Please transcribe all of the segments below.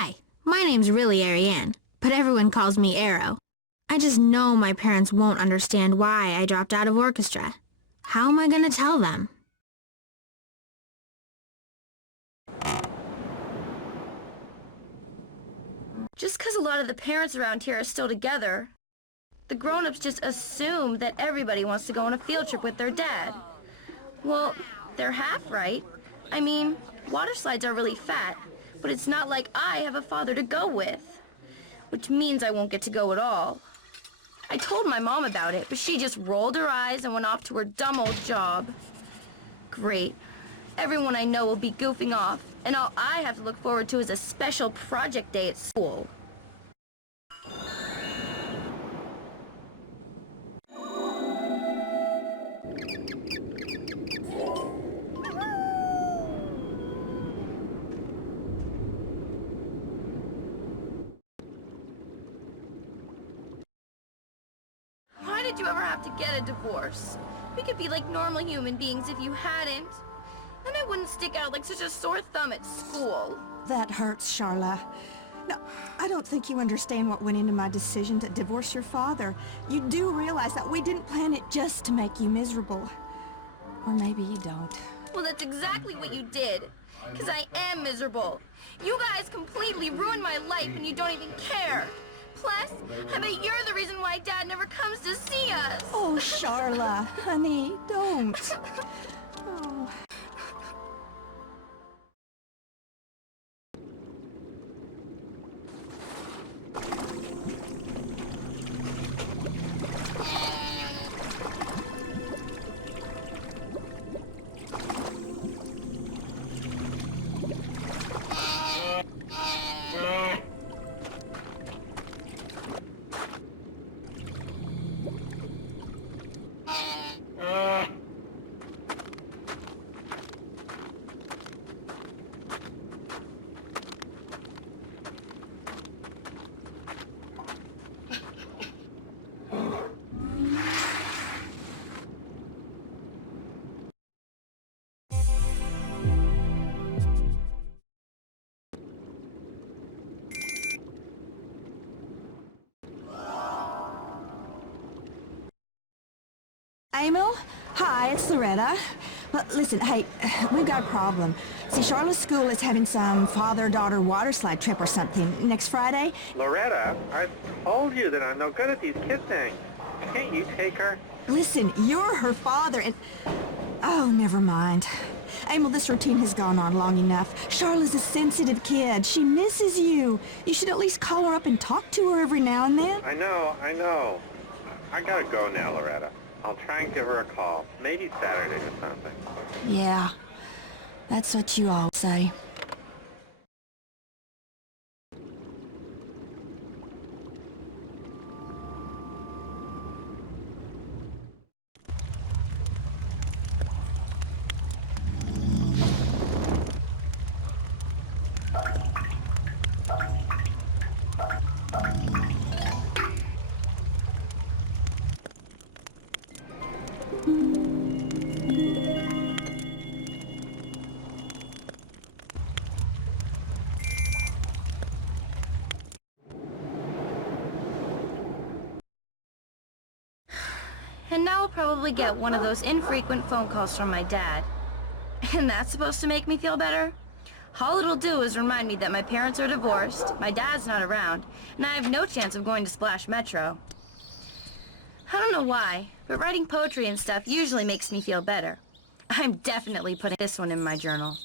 Hi, my name's really Ariane, but everyone calls me Arrow. I just know my parents won't understand why I dropped out of orchestra. How am I gonna tell them? Just because a lot of the parents around here are still together, the grown-ups just assume that everybody wants to go on a field trip with their dad. Well, they're half right. I mean, water slides are really fat, but it's not like I have a father to go with, which means I won't get to go at all. I told my mom about it, but she just rolled her eyes and went off to her dumb old job. Great. Everyone I know will be goofing off, and all I have to look forward to is a special project day at school. Why did you ever have to get a divorce? We could be like normal human beings if you hadn't. Then I wouldn't stick out like such a sore thumb at school. That hurts, Sharla. No, I don't think you understand what went into my decision to divorce your father. You do realize that we didn't plan it just to make you miserable. Or maybe you don't. Well, that's exactly what you did. Because I am miserable. You guys completely ruined my life and you don't even care. Plus, I bet you're the reason why Dad never comes to see us. Oh, Sharla, honey, don't. Oh. Emil? Hi, it's Loretta. Well, listen, hey, we've got a problem. See, Sharla's school is having some father-daughter water slide trip or something next Friday. Loretta, I told you that I'm no good at these kid things. Can't you take her? Listen, you're her father and... Oh, never mind. Emil, this routine has gone on long enough. Sharla's a sensitive kid. She misses you. You should at least call her up and talk to her every now and then. I know. I gotta go now, Loretta. I'll try and give her a call. Maybe Saturday or something. Yeah, that's what you all say. And now I'll probably get one of those infrequent phone calls from my dad. And that's supposed to make me feel better? All it'll do is remind me that my parents are divorced, my dad's not around, and I have no chance of going to Splash Metro. I don't know why, but writing poetry and stuff usually makes me feel better. I'm definitely putting this one in my journal.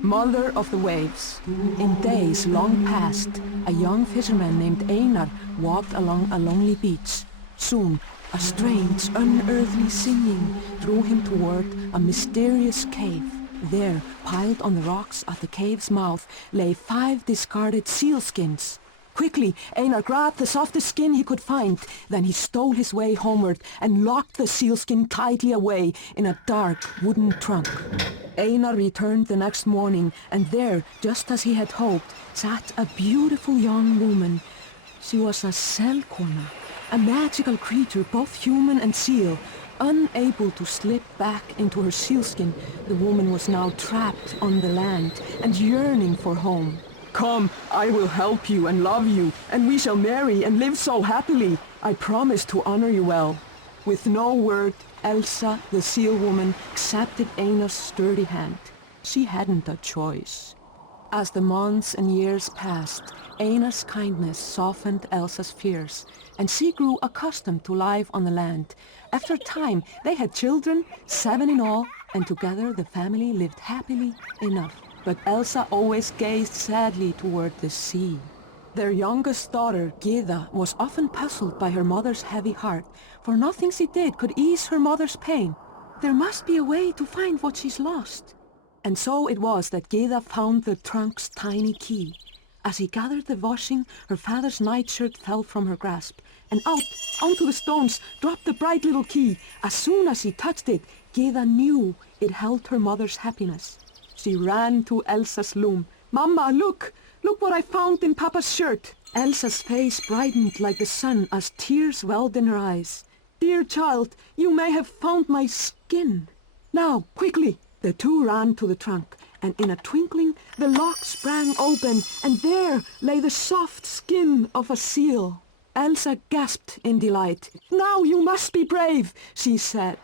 Mother of the waves, in days long past, a young fisherman named Einar walked along a lonely beach. Soon, a strange, unearthly singing drew him toward a mysterious cave. There, piled on the rocks at the cave's mouth, lay 5 discarded sealskins. Quickly, Einar grabbed the softest skin he could find. Then he stole his way homeward and locked the sealskin tightly away in a dark wooden trunk. Einar returned the next morning, and there, just as he had hoped, sat a beautiful young woman. She was a selkona, a magical creature, both human and seal. Unable to slip back into her sealskin, the woman was now trapped on the land and yearning for home. "Come, I will help you and love you, and we shall marry and live so happily. I promise to honor you well." With no word, Elsa, the seal woman, accepted Einar's sturdy hand. She hadn't a choice. As the months and years passed, Einar's kindness softened Elsa's fears, and she grew accustomed to life on the land. After a time, they had children, 7 in all, and together the family lived happily enough. But Elsa always gazed sadly toward the sea. Their youngest daughter, Gyða, was often puzzled by her mother's heavy heart, for nothing she did could ease her mother's pain. There must be a way to find what she's lost. And so it was that Gyða found the trunk's tiny key. As he gathered the washing, her father's nightshirt fell from her grasp, and out, onto the stones, dropped the bright little key. As soon as she touched it, Gyða knew it held her mother's happiness. She ran to Elsa's loom. "Mamma, look! Look what I found in Papa's shirt!" Elsa's face brightened like the sun as tears welled in her eyes. "Dear child, you may have found my skin. Now, quickly!" The two ran to the trunk, and in a twinkling the lock sprang open, and there lay the soft skin of a seal. Elsa gasped in delight. "Now you must be brave," she said.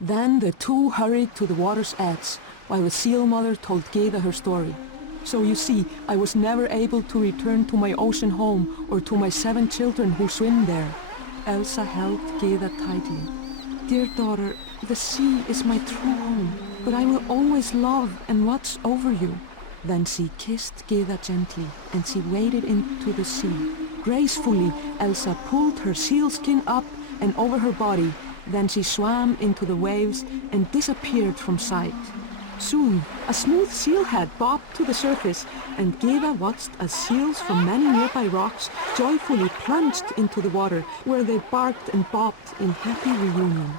Then the two hurried to the water's edge, while the seal mother told Gyða her story. "So you see, I was never able to return to my ocean home or to my 7 children who swim there." Elsa held Gyða tightly. "Dear daughter, the sea is my true home, but I will always love and watch over you." Then she kissed Gyða gently, and she waded into the sea. Gracefully, Elsa pulled her sealskin up and over her body. Then she swam into the waves and disappeared from sight. Soon, a smooth seal head bobbed to the surface, and Gyða watched as seals from many nearby rocks joyfully plunged into the water, where they barked and bobbed in happy reunion.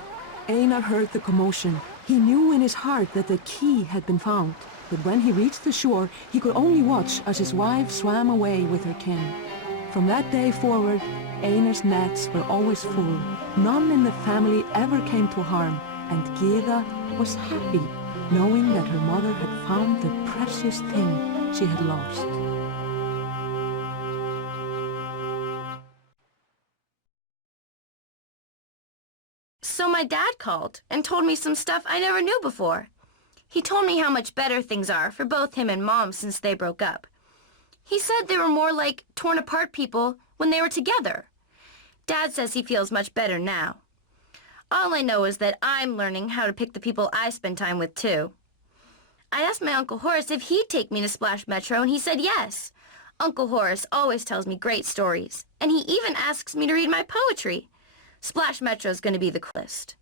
Einar heard the commotion. He knew in his heart that the key had been found, but when he reached the shore, he could only watch as his wife swam away with her kin. From that day forward, Einar's nets were always full. None in the family ever came to harm, and Gyða was happy, knowing that her mother had found the precious thing she had lost. So my dad called and told me some stuff I never knew before. He told me how much better things are for both him and Mom since they broke up. He said they were more like torn-apart people when they were together. Dad says he feels much better now. All I know is that I'm learning how to pick the people I spend time with, too. I asked my Uncle Horace if he'd take me to Splash Metro, and he said yes. Uncle Horace always tells me great stories, and he even asks me to read my poetry. Splash Metro's going to be the coolest.